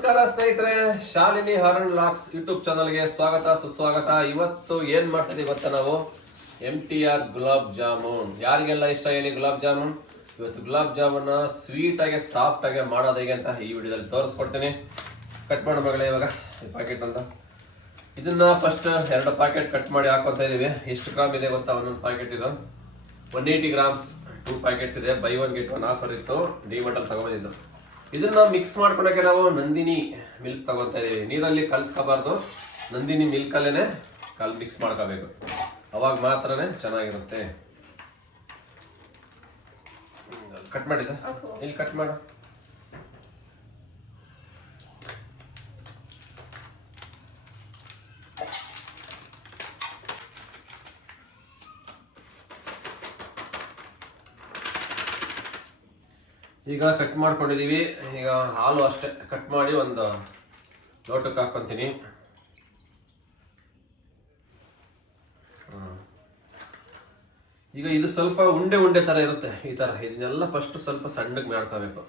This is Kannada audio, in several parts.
ನಮಸ್ಕಾರ ಸ್ನೇಹಿತರೆ, ಶಾಲಿನಿ ಹರಣ್ ಲಾಕ್ಸ್ ಯೂಟ್ಯೂಬ್ ಚಾನಲ್ಗೆ ಸ್ವಾಗತ ಸುಸ್ವಾಗತ. ಇವತ್ತು ಏನ್ ಮಾಡ್ತಿದ್ದೀವಿ ಗೊತ್ತಾ, ನಾವು MTR ಗುಲಾಬ್ ಜಾಮೂನ್. ಯಾರಿಗೆಲ್ಲ ಇಷ್ಟ ಹೇಳಿ ಗುಲಾಬ್ ಜಾಮೂನ್? ಇವತ್ತು ಗುಲಾಬ್ ಜಾಮೂನ್ ಸ್ವೀಟ್ ಆಗಿ ಸಾಫ್ಟ್ ಆಗಿ ಮಾಡೋದು ಹೇಗೆ ಅಂತ ಈ ವಿಡಿಯೋದಲ್ಲಿ ತೋರಿಸ್ಕೊಡ್ತೀನಿ. ಕಟ್ ಮಾಡೋ ಮಗಳೇ ಇವಾಗ ಈ ಪ್ಯಾಕೆಟ್ ಅಂತ. ಇದನ್ನ ಫಸ್ಟ್ 2 ಪ್ಯಾಕೆಟ್ ಕಟ್ ಮಾಡಿ ಹಾಕೋತಾ ಇದೀವಿ. ಎಷ್ಟು ಗ್ರಾಮ್ ಇದೆ ಗೊತ್ತಾ ಒಂದೊಂದು ಪ್ಯಾಕೆಟ್? ಇದು 180 ಗ್ರಾಮ್ಸ್ 2 ಪ್ಯಾಕೆಟ್ಸ್ ಇದೆ. ಬೈ 1 get 1 ಆಫರ್ ಇತ್ತು, ಡಿಮಾರ್ಟ್ ಅಲ್ಲಿ ತಗೊಂಡಿದ್ದು. ಇದನ್ನ ಮಿಕ್ಸ್ ಮಾಡ್ಕೊಳಕ್ಕೆ ನಾವು ನಂದಿನಿ ಮಿಲ್ಕ್ ತಗೋತಾ ಇದೀವಿ. ನೀರಲ್ಲಿ ಕಲ್ಸ್ಕೋಬಾರ್ದು, ನಂದಿನಿ ಮಿಲ್ಕ್ ಅಲ್ಲೇನೆ ಮಿಕ್ಸ್ ಮಾಡ್ಕೋಬೇಕು, ಅವಾಗ ಮಾತ್ರನೇ ಚೆನ್ನಾಗಿರುತ್ತೆ. ಕಟ್ ಮಾಡಿದ ಇಲ್ಲಿ ಕಟ್ ಮಾಡು. ಈಗ ಕಟ್ ಮಾಡ್ಕೊಂಡಿದೀವಿ. ಈಗ ಹಾಲು ಅಷ್ಟೇ ಕಟ್ ಮಾಡಿ ಒಂದು ಲೋಟಕ್ಕೆ ಹಾಕೊಂತೀನಿ. ಈಗ ಇದು ಸ್ವಲ್ಪ ಉಂಡೆ ಉಂಡೆ ತರ ಇರುತ್ತೆ, ಈ ತರ. ಇದನ್ನೆಲ್ಲ ಫಸ್ಟ್ ಸ್ವಲ್ಪ ಸಣ್ಣಗೆ ಮಾಡ್ಕೋಬೇಕು,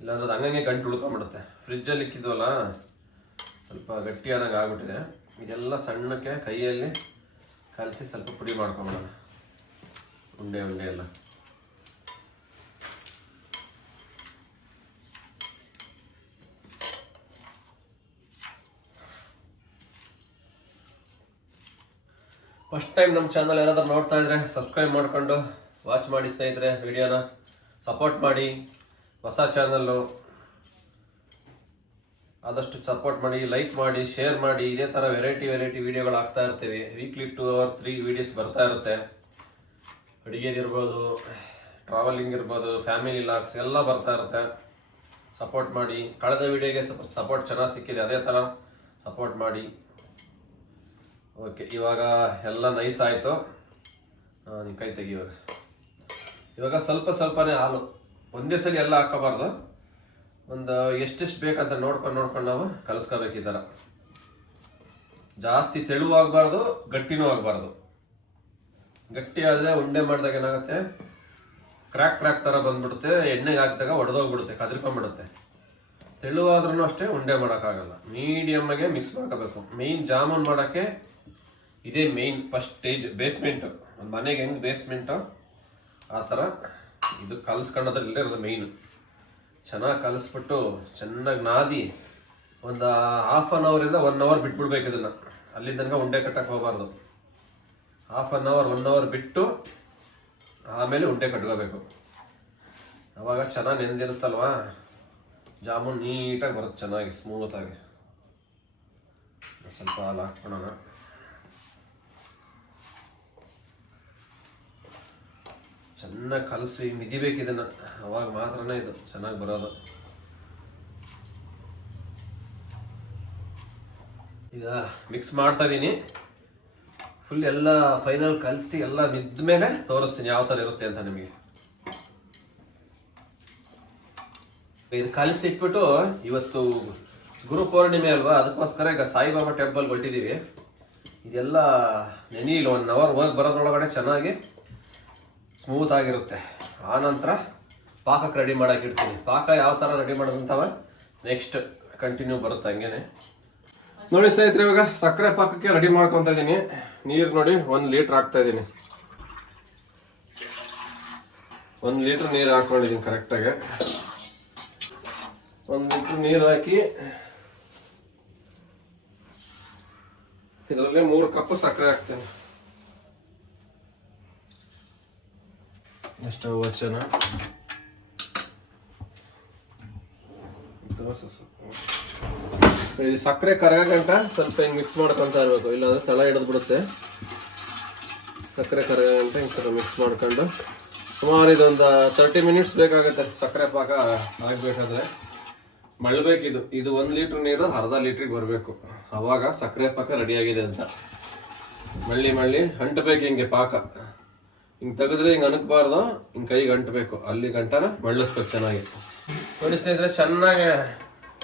ಇಲ್ಲಾಂದ್ರೆ ಅದು ಹಂಗಂಗೆ ಗಂಟು ಉಳ್ಕೊಂಡ್ಬಿಡುತ್ತೆ. ಫ್ರಿಜ್ಜಲ್ಲಿ ಇಕ್ಕಿದ್ವಲ್ಲ, ಸ್ವಲ್ಪ ಗಟ್ಟಿಯಾದಂಗೆ ಆಗ್ಬಿಟ್ಟಿದೆ. ಇದೆಲ್ಲ ಸಣ್ಣಕ್ಕೆ ಕೈಯಲ್ಲಿ ಕಲಸಿ ಸ್ವಲ್ಪ ಪುಡಿ ಮಾಡ್ಕೊಂಬಿಡೋಣ, ಉಂಡೆ ಉಂಡೆ ಎಲ್ಲ. ಫಸ್ಟ್ ಟೈಮ್ ನಮ್ಮ ಚಾನಲ್ ಯಾರಾದ್ರೂ ನೋಡ್ತಾ ಇದ್ರೆ ಸಬ್ಸ್ಕ್ರೈಬ್ ಮಾಡ್ಕೊಂಡು ವಾಚ್ ಮಾಡಿ ಸ್ನೇಹಿತರೆ. ವಿಡಿಯೋನ ಸಪೋರ್ಟ್ ಮಾಡಿ. ಹೊಸ ಚಾನಲ್ಲು, ಆದಷ್ಟು ಸಪೋರ್ಟ್ ಮಾಡಿ, ಲೈಕ್ ಮಾಡಿ, ಶೇರ್ ಮಾಡಿ. ಇದೇ ಥರ ವೆರೈಟಿ ವಿಡಿಯೋಗಳು ಆಗ್ತಾ ಇರ್ತೀವಿ. ವೀಕ್ಲಿ 2 or 3 ವಿಡಿಯೋಸ್ ಬರ್ತಾ ಇರುತ್ತೆ. ಅಡುಗೆದಿರ್ಬೋದು, ಟ್ರಾವೆಲಿಂಗ್ ಇರ್ಬೋದು, ಫ್ಯಾಮಿಲಿ ಲಾಗ್ಸ್ ಎಲ್ಲ ಬರ್ತಾ ಇರುತ್ತೆ. ಸಪೋರ್ಟ್ ಮಾಡಿ. ಕಳೆದ ವಿಡಿಯೋಗೆ ಸಪೋರ್ಟ್ ಚೆನ್ನಾಗಿ ಸಿಕ್ಕಿದೆ, ಅದೇ ಥರ ಸಪೋರ್ಟ್ ಮಾಡಿ. ಓಕೆ, ಇವಾಗ ಎಲ್ಲ ನೈಸ್ ಆಯಿತು. ನಿಮ್ಮ ಕೈ ತೆಗಿ. ಇವಾಗ ಸ್ವಲ್ಪ ಸ್ವಲ್ಪನೇ ಹಾಲು, ಒಂದೇ ಸಲ ಎಲ್ಲ ಹಾಕೋಬಾರ್ದು. ಒಂದು ಎಷ್ಟೆಷ್ಟು ಬೇಕಂತ ನೋಡ್ಕೊಂಡು ನಾವು ಕಲಿಸ್ಕೋಬೇಕು. ಈ ಥರ ಜಾಸ್ತಿ ತೆಳು ಆಗಬಾರ್ದು, ಗಟ್ಟಿನೂ ಆಗಬಾರ್ದು. ಗಟ್ಟಿ ಆದರೆ ಉಂಡೆ ಮಾಡಿದಾಗ ಏನಾಗುತ್ತೆ, ಕ್ರ್ಯಾಕ್ ಥರ ಬಂದ್ಬಿಡುತ್ತೆ. ಎಣ್ಣೆಗೆ ಹಾಕಿದಾಗ ಒಡೆದೋಗ್ಬಿಡುತ್ತೆ, ಕದ್ರಿಕೊಂಡ್ಬಿಡುತ್ತೆ. ತೆಳುವಾದ್ರೂ ಅಷ್ಟೇ ಉಂಡೆ ಮಾಡೋಕ್ಕಾಗಲ್ಲ. ಮೀಡಿಯಮ್ಮಾಗೆ ಮಿಕ್ಸ್ ಮಾಡ್ಕೋಬೇಕು. ಮೇಯ್ನ್ ಜಾಮೂನ್ ಮಾಡೋಕ್ಕೆ ಇದೇ ಮೇಯ್ನ್ ಫಸ್ಟ್ ಸ್ಟೇಜ್, ಬೇಸ್ಮೆಂಟು. ಒಂದು ಮನೆಗೆ ಹೆಂಗೆ ಬೇಸ್ಮೆಂಟು ಆ ಥರ ಇದು ಕಲಿಸ್ಕೊಳ್ಳೋದ್ರಲ್ಲೇ ಇರೋದು ಮೇಯ್ನು. ಚೆನ್ನಾಗಿ ಕಲಿಸ್ಬಿಟ್ಟು ಚೆನ್ನಾಗಿ ನಾದಿ ಒಂದು 1/2 hour 1 hour ಬಿಟ್ಬಿಡ್ಬೇಕು. ಇದನ್ನು ಅಲ್ಲಿ ತನಕ ಉಂಡೆ ಕಟ್ಟಕ್ಕೆ ಹೋಗಬಾರ್ದು. 1/2 hour 1 hour ಬಿಟ್ಟು ಆಮೇಲೆ ಉಂಡೆ ಕಟ್ಕೋಬೇಕು. ಅವಾಗ ಚೆನ್ನಾಗಿ ನೆಂದಿರುತ್ತಲ್ವಾ, ಜಾಮೂನ್ ನೀಟಾಗಿ ಬರುತ್ತೆ, ಚೆನ್ನಾಗಿ ಸ್ಮೂತಾಗಿ. ಸ್ವಲ್ಪ ಹಾಲು ಹಾಕ್ಕೊಳ್ಳೋಣ. ಚೆನ್ನಾಗಿ ಕಲಸಿ ಮಿದಿಬೇಕು ಇದನ್ನು, ಅವಾಗ ಮಾತ್ರನೇ ಇದು ಚೆನ್ನಾಗಿ ಬರೋದು. ಈಗ ಮಿಕ್ಸ್ ಮಾಡ್ತಾ ಇದ್ದೀನಿ. ಫುಲ್ ಎಲ್ಲ ಫೈನಲ್ ಕಲಸಿ ಎಲ್ಲ ಮಿದ್ದ ಮೇಲೆ ತೋರಿಸ್ತೀನಿ ಯಾವ ಥರ ಇರುತ್ತೆ ಅಂತ ನಿಮಗೆ. ಇದು ಕಲಸಿ ಇಟ್ಬಿಟ್ಟು, ಇವತ್ತು ಗುರು ಪೌರ್ಣಿಮೆ ಅಲ್ವಾ, ಅದಕ್ಕೋಸ್ಕರ ಈಗ ಸಾಯಿಬಾಬಾ ಟೆಂಪಲ್ಗೆ ಹೊರಟಿದ್ದೀವಿ. ಇದೆಲ್ಲ ನೆನೆಯಿಲ್ಲ, 1 hour ಹೋಗಿ ಬರೋದ್ರೊಳಗಡೆ ಚೆನ್ನಾಗಿ ಸ್ಮೂತ್ ಆಗಿರುತ್ತೆ. ಆನಂತರ ಪಾಕಕ್ಕೆ ರೆಡಿ ಮಾಡಕ್ಕೆ ಇಡ್ತೀನಿ. ಪಾಕ ಯಾವ ಥರ ರೆಡಿ ಮಾಡೋದಂತವ ನೆಕ್ಸ್ಟ್ ಕಂಟಿನ್ಯೂ ಬರುತ್ತೆ ಹಂಗೇನೆ. ನೋಡಿ ಸ್ನೇಹಿತರೆ, ಇವಾಗ ಸಕ್ಕರೆ ಪಾಕಕ್ಕೆ ರೆಡಿ ಮಾಡ್ಕೊತಾ ಇದ್ದೀನಿ. ನೀರು ನೋಡಿ 1 ಲೀಟ್ರ್ ಹಾಕ್ತಾ ಇದ್ದೀನಿ. 1 ಲೀಟ್ರ್ ನೀರು ಹಾಕೊಂಡಿದ್ದೀನಿ ಕರೆಕ್ಟಾಗಿ. 1 ಲೀಟ್ರ್ ನೀರು ಹಾಕಿ ಇದರಲ್ಲಿ 3 ಕಪ್ ಸಕ್ಕರೆ ಹಾಕ್ತೇನೆ. ಎಷ್ಟು ವಚನ ಇದು ಸಕ್ಕರೆ ಕರಗಂಟ ಸ್ವಲ್ಪ ಹಿಂಗೆ ಮಿಕ್ಸ್ ಮಾಡ್ಕೊತ ಇರಬೇಕು, ಇಲ್ಲಾಂದ್ರೆ ತಳ ಹಿಡಿದು ಬಿಡುತ್ತೆ. ಸಕ್ಕರೆ ಕರಗಂಟ ಹಿಂಗೆ ಸ್ವಲ್ಪ ಮಿಕ್ಸ್ ಮಾಡ್ಕೊಂಡು ಸುಮಾರು ಇದೊಂದು 30 minutes ಬೇಕಾಗುತ್ತೆ ಸಕ್ಕರೆ ಪಾಕ ಆಗಬೇಕಾದ್ರೆ. ಮಳ್ಬೇಕಿದು. ಇದು 1 ಲೀಟ್ರ್ ನೀರು 1/2 ಲೀಟ್ರಿಗೆ ಬರಬೇಕು, ಅವಾಗ ಸಕ್ಕರೆ ಪಾಕ ರೆಡಿಯಾಗಿದೆ ಅಂತ. ಮಳ್ಳಿ ಅಂಟಬೇಕು ಹಿಂಗೆ ಪಾಕ. ಹಿಂಗೆ ತೆಗೆದ್ರೆ ಹಿಂಗೆ ಅನಕ್ಬಾರ್ದು, ಹಿಂಗೆ ಕೈಗೆ ಅಂಟಬೇಕು. ಅಲ್ಲಿ ಗಂಟನ ಮಳ್ಳಿಸ್ಬೇಕು ಚೆನ್ನಾಗಿ. ನೋಡಿ ಸ್ನೇಹಿತರೆ, ಚೆನ್ನಾಗಿ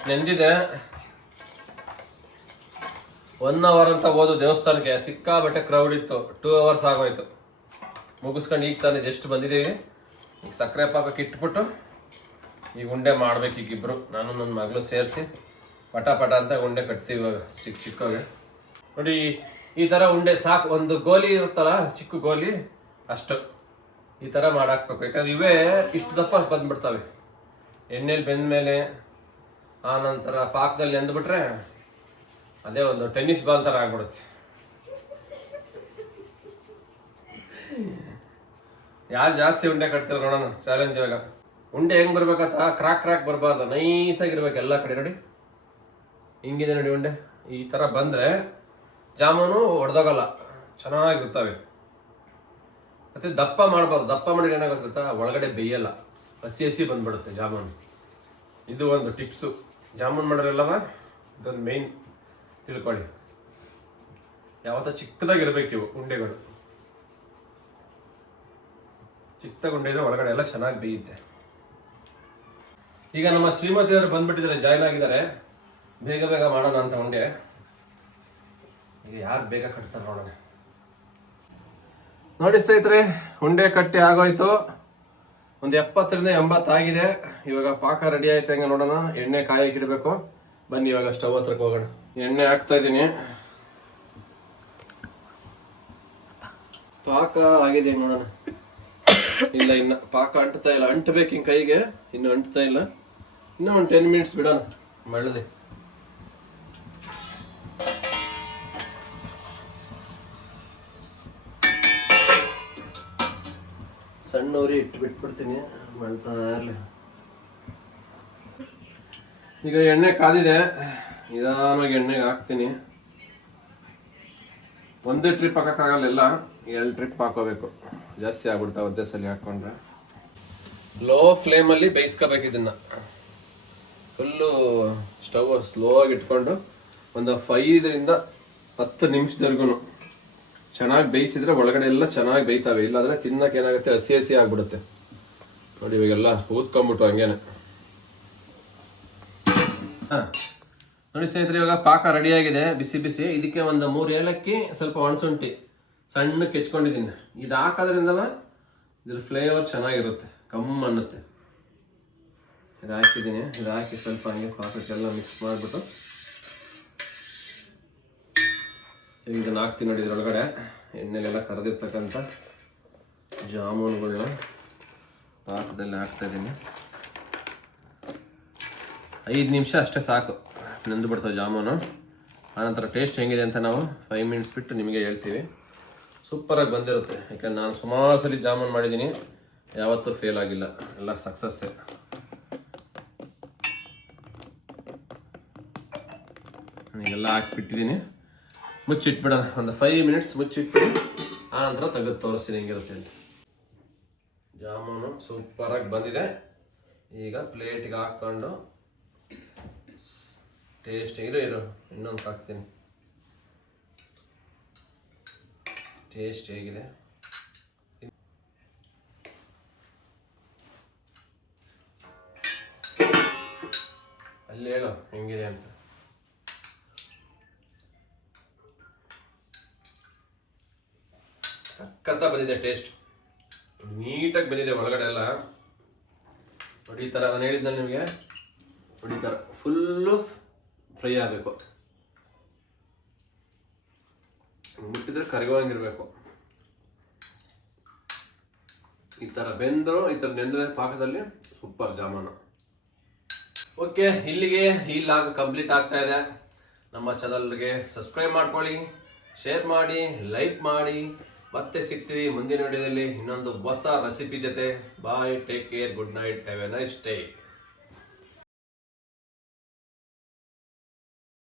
ನೆಂದಿದೆ. 1 hour ಅಂತ ಹೋದು ದೇವಸ್ಥಾನಕ್ಕೆ. ಸಿಕ್ಕಾಬಟ್ಟೆ ಕ್ರೌಡ್ ಇತ್ತು, 2 hours ಆಗೋಯ್ತು. ಮುಗಿಸ್ಕೊಂಡು ಈಗ ತಾನೇ ಜಸ್ಟ್ ಬಂದಿದ್ದೀವಿ. ಈಗ ಸಕ್ಕರೆ ಪಾಕಕ್ಕೆ ಇಟ್ಬಿಟ್ಟು ಈಗ ಉಂಡೆ ಮಾಡ್ಬೇಕು ಈಗಿಬ್ರು, ನಾನು ನನ್ನ ಮಗಳು ಸೇರಿಸಿ ಪಟ ಪಟ ಅಂತ ಉಂಡೆ ಕಟ್ತೀವಿ ಇವಾಗ ಚಿಕ್ಕ ಚಿಕ್ಕಗೆ. ನೋಡಿ ಈ ಥರ ಉಂಡೆ ಸಾಕು, ಒಂದು ಗೋಲಿ ಇರುತ್ತಲ್ಲ ಚಿಕ್ಕ ಗೋಲಿ ಅಷ್ಟು ಈ ಥರ ಮಾಡಾಕ್ಬೇಕು. ಯಾಕಂದ್ರೆ ಇವೇ ಇಷ್ಟು ದಪ್ಪ ಬಂದ್ಬಿಡ್ತವೆ ಎಣ್ಣೆಲಿ ಬೆಂದ್ಮೇಲೆ. ಆ ನಂತರ ಪಾಕದಲ್ಲಿ ನೆಂದ್ಬಿಟ್ರೆ ಅದೇ ಒಂದು ಟೆನ್ನಿಸ್ ಬಾಲ್ ಥರ ಆಗ್ಬಿಡುತ್ತೆ. ಯಾರು ಜಾಸ್ತಿ ಉಂಡೆ ಕಟ್ತೀರ ನೋಡೋಣ, ಚಾಲೆಂಜ್ ಇವಾಗ. ಉಂಡೆ ಹೆಂಗ್ ಬರ್ಬೇಕಂತ ಕ್ರಾಕ್ ಕ್ರಾಕ್ ಬರಬಾರ್ದು, ನೈಸಾಗಿರ್ಬೇಕು ಎಲ್ಲ ಕಡೆ. ನೋಡಿ ಹಿಂಗಿದೆ ನೋಡಿ ಉಂಡೆ, ಈ ಥರ ಬಂದರೆ ಜಾಮೂನು ಒಡೆದೋಗಲ್ಲ, ಚೆನ್ನಾಗಿರ್ತವೆ. ಮತ್ತೆ ದಪ್ಪ ಮಾಡಬಾರ್ದು, ದಪ್ಪ ಮಾಡಿದ್ರೆ ಏನಾಗುತ್ತಾ ಒಳಗಡೆ ಬೇಯಲ್ಲ, ಹಸಿ ಹಸಿ ಬಂದ್ಬಿಡುತ್ತೆ ಜಾಮೂನು. ಇದು ಒಂದು ಟಿಪ್ಸು ಜಾಮೂನು ಮಾಡೋರೆಲ್ಲವ, ಇದೊಂದು ಮೇಯ್ನ್ ತಿಳ್ಕೊಳ್ಳಿ. ಯಾವತ್ತ ಚಿಕ್ಕದಾಗಿರ್ಬೇಕು ಇವು ಉಂಡೆಗಳು, ಚಿಕ್ಕದಾಗಿ ಉಂಡೆ ಇದ್ರೆ ಒಳಗಡೆ ಎಲ್ಲ ಚೆನ್ನಾಗಿ ಬೇಯುತ್ತೆ. ಈಗ ನಮ್ಮ ಶ್ರೀಮತಿಯವರು ಬಂದ್ಬಿಟ್ಟಿದ್ದಾರೆ, ಜಾಯ್ನ್ ಆಗಿದ್ದಾರೆ. ಬೇಗ ಬೇಗ ಮಾಡೋಣ ಅಂತ ಉಂಡೆ. ಈಗ ಯಾರು ಬೇಗ ಕಟ್ತಾರೆ ನೋಡೋಣ. ನೋಡಿ ಸ್ನೇಹಿತರೆ, ಉಂಡೆ ಕಟ್ಟಿ ಆಗೋಯ್ತು, ಒಂದು 70ರಿಂದ 80 ಆಗಿದೆ. ಇವಾಗ ಪಾಕ ರೆಡಿ ಆಯ್ತು, ಹೆಂಗೆ ನೋಡೋಣ. ಎಣ್ಣೆ ಕಾಯಕ್ಕೆ ಇಡಬೇಕು, ಬನ್ನಿ ಇವಾಗ ಸ್ಟವ್ ಹತ್ರಕ್ಕೆ ಹೋಗೋಣ. ಎಣ್ಣೆ ಹಾಕ್ತಾ ಇದ್ದೀನಿ. ಪಾಕ ಆಗಿದೆ ನೋಡೋಣ. ಇಲ್ಲ ಇನ್ನು ಪಾಕ ಅಂಟ್ತಾ ಇಲ್ಲ, ಅಂಟಬೇಕು ಹಿಂಗೆ ಕೈಗೆ, ಇನ್ನು ಅಂಟ್ತಾ ಇಲ್ಲ. ಇನ್ನೂ ಒಂದು 10 ಮಿನಿಟ್ಸ್ ಬಿಡೋಣ ಮಳ್ಳದೆ. ಸಣ್ಣ ಉರಿ ಇಟ್ಟು ಬಿಟ್ಬಿಡ್ತೀನಿ, ಮಾಡ್ತಾ ಇರಲಿ. ಈಗ ಎಣ್ಣೆ ಕಾದಿದೆ, ನಿಧಾನವಾಗಿ ಎಣ್ಣೆಗೆ ಹಾಕ್ತೀನಿ. ಒಂದೇ ಟ್ರಿಪ್ ಹಾಕೋಕ್ಕಾಗಲ್ಲ, ಎಲ್ಲ 2 ಟ್ರಿಪ್ ಹಾಕೋಬೇಕು, ಜಾಸ್ತಿ ಆಗ್ಬಿಡ್ತಾವೆ ಒಂದೇ ಸಲ ಹಾಕೊಂಡ್ರೆ. ಲೋ ಫ್ಲೇಮಲ್ಲಿ ಬೇಯಿಸ್ಕೋಬೇಕು ಇದನ್ನ. ಫುಲ್ಲು ಸ್ಟವ್ ಸ್ಲೋ ಆಗಿ ಇಟ್ಕೊಂಡು ಒಂದು 5ರಿಂದ 10 ನಿಮಿಷದವರೆಗೂ ಚೆನ್ನಾಗಿ ಬೇಯಿಸಿದ್ರೆ ಒಳಗಡೆ ಎಲ್ಲ ಚೆನ್ನಾಗಿ ಬೇಯ್ತಾವೆ. ಇಲ್ಲಾಂದ್ರೆ ತಿನ್ನಕ್ಕೆ ಏನಾಗುತ್ತೆ, ಹಸಿ ಹಸಿ ಆಗ್ಬಿಡುತ್ತೆ. ನೋಡಿ ಇವಾಗೆಲ್ಲ ಊದ್ಕೊಂಡ್ಬಿಟ್ಟು ಹಂಗೇನೆ. ನೋಡಿ ಸ್ನೇಹಿತರೆ, ಇವಾಗ ಪಾಕ ರೆಡಿ ಆಗಿದೆ, ಬಿಸಿ ಬಿಸಿ. ಇದಕ್ಕೆ ಒಂದು 3 ಏಲಕ್ಕಿ, ಸ್ವಲ್ಪ ಒಣಸುಂಠಿ ಸಣ್ಣಕ್ಕೆ ಹೆಚ್ಕೊಂಡಿದ್ದೀನಿ. ಇದು ಹಾಕೋದ್ರಿಂದವ ಇದ್ರ ಫ್ಲೇವರ್ ಚೆನ್ನಾಗಿರುತ್ತೆ, ಕಮ್ಮಿ ಅನ್ನುತ್ತೆ. ಇದು ಹಾಕಿದ್ದೀನಿ, ಇದು ಹಾಕಿ ಸ್ವಲ್ಪ ಹಂಗೆ ಪಾಕಕ್ಕೆಲ್ಲ ಮಿಕ್ಸ್ ಮಾಡಿಬಿಟ್ಟು ಇದನ್ನು ಹಾಕ್ತೀನಿ. ನೋಡಿ ಇದ್ರೊಳಗಡೆ ಎಣ್ಣೆಲೆಲ್ಲ ಕರೆದಿರ್ತಕ್ಕಂಥ ಜಾಮೂನುಗಳನ್ನ ಪಾಕದಲ್ಲಿ ಹಾಕ್ತಾ ಇದ್ದೀನಿ. 5 ನಿಮಿಷ ಅಷ್ಟೇ ಸಾಕು, ನೆಂದು ಬಿಡ್ತಾವೆ ಜಾಮೂನು. ಆನಂತರ ಟೇಸ್ಟ್ ಹೆಂಗಿದೆ ಅಂತ ನಾವು 5 ಮಿನಿಟ್ಸ್ ಬಿಟ್ಟು ನಿಮಗೆ ಹೇಳ್ತೀವಿ. ಸೂಪರಾಗಿ ಬಂದಿರುತ್ತೆ, ಯಾಕಂದ್ರೆ ನಾನು ಸುಮಾರು ಸಲ ಜಾಮೂನು ಮಾಡಿದ್ದೀನಿ, ಯಾವತ್ತೂ ಫೇಲ್ ಆಗಿಲ್ಲ, ಎಲ್ಲ ಸಕ್ಸಸ್ಸೇ. ಈಗೆಲ್ಲ ಹಾಕಿಬಿಟ್ಟಿದ್ದೀನಿ, ಮುಚ್ಚಿಟ್ಬಿಡೋಣ ಒಂದು 5 ಮಿನಿಟ್ಸ್. ಮುಚ್ಚಿಟ್ಬಿಟ್ಟು ಆನಂತರ ತೆಗೆದು ತೋರಿಸ್ತೀನಿ ಹೆಂಗಿರುತ್ತೆ ಅಂತ. ಜಾಮೂನು ಸೂಪರಾಗಿ ಬಂದಿದೆ. ಈಗ ಪ್ಲೇಟ್ಗೆ ಹಾಕ್ಕೊಂಡು ಟೇಸ್ಟ್ ಇರು ಇನ್ನೊಂದು ಹಾಕ್ತೀನಿ. ಟೇಸ್ಟ್ ಹೇಗಿದೆ ಅಲ್ಲಿ ಹೇಳು ಹೆಂಗಿದೆ ಅಂತ. ಸಖತ್ತ ಬಂದಿದೆ, ಟೇಸ್ಟ್ ನೀಟಾಗಿ ಬಂದಿದೆ ಒಳಗಡೆ ಎಲ್ಲ. ನೋಡಿ ಈ ಥರ ನಾನು ಹೇಳಿದ್ದಲ್ಲಿ ನಿಮಗೆ, ನೋಡಿ ಈ ಥರ ಫುಲ್ಲು ಫ್ರೈ ಆಗಬೇಕು, ಮುಟ್ಟಿದ್ರೆ ಕರಗುವಂಗಿರ್ಬೇಕು. ಈ ಥರ ಬೆಂದರು, ಈ ಥರ ನೆಂದ್ರೆ ಪಾಕದಲ್ಲಿ ಸೂಪರ್ ಜಾಮೂನು. ಓಕೆ, ಇಲ್ಲಿಗೆ ಈ ಲಾಗ್ ಕಂಪ್ಲೀಟ್ ಆಗ್ತಾ ಇದೆ. ನಮ್ಮ ಚಾನಲ್ಗೆ ಸಬ್ಸ್ಕ್ರೈಬ್ ಮಾಡ್ಕೊಳ್ಳಿ, ಶೇರ್ ಮಾಡಿ, ಲೈಕ್ ಮಾಡಿ. ಮತ್ತೆ ಸಿಗ್ತೀವಿ ಮುಂದಿನ ವಿಡಿಯೋದಲ್ಲಿ ಇನ್ನೊಂದು ಹೊಸ ರೆಸಿಪಿ ಜೊತೆ. Bye, take care, good night, have a nice day.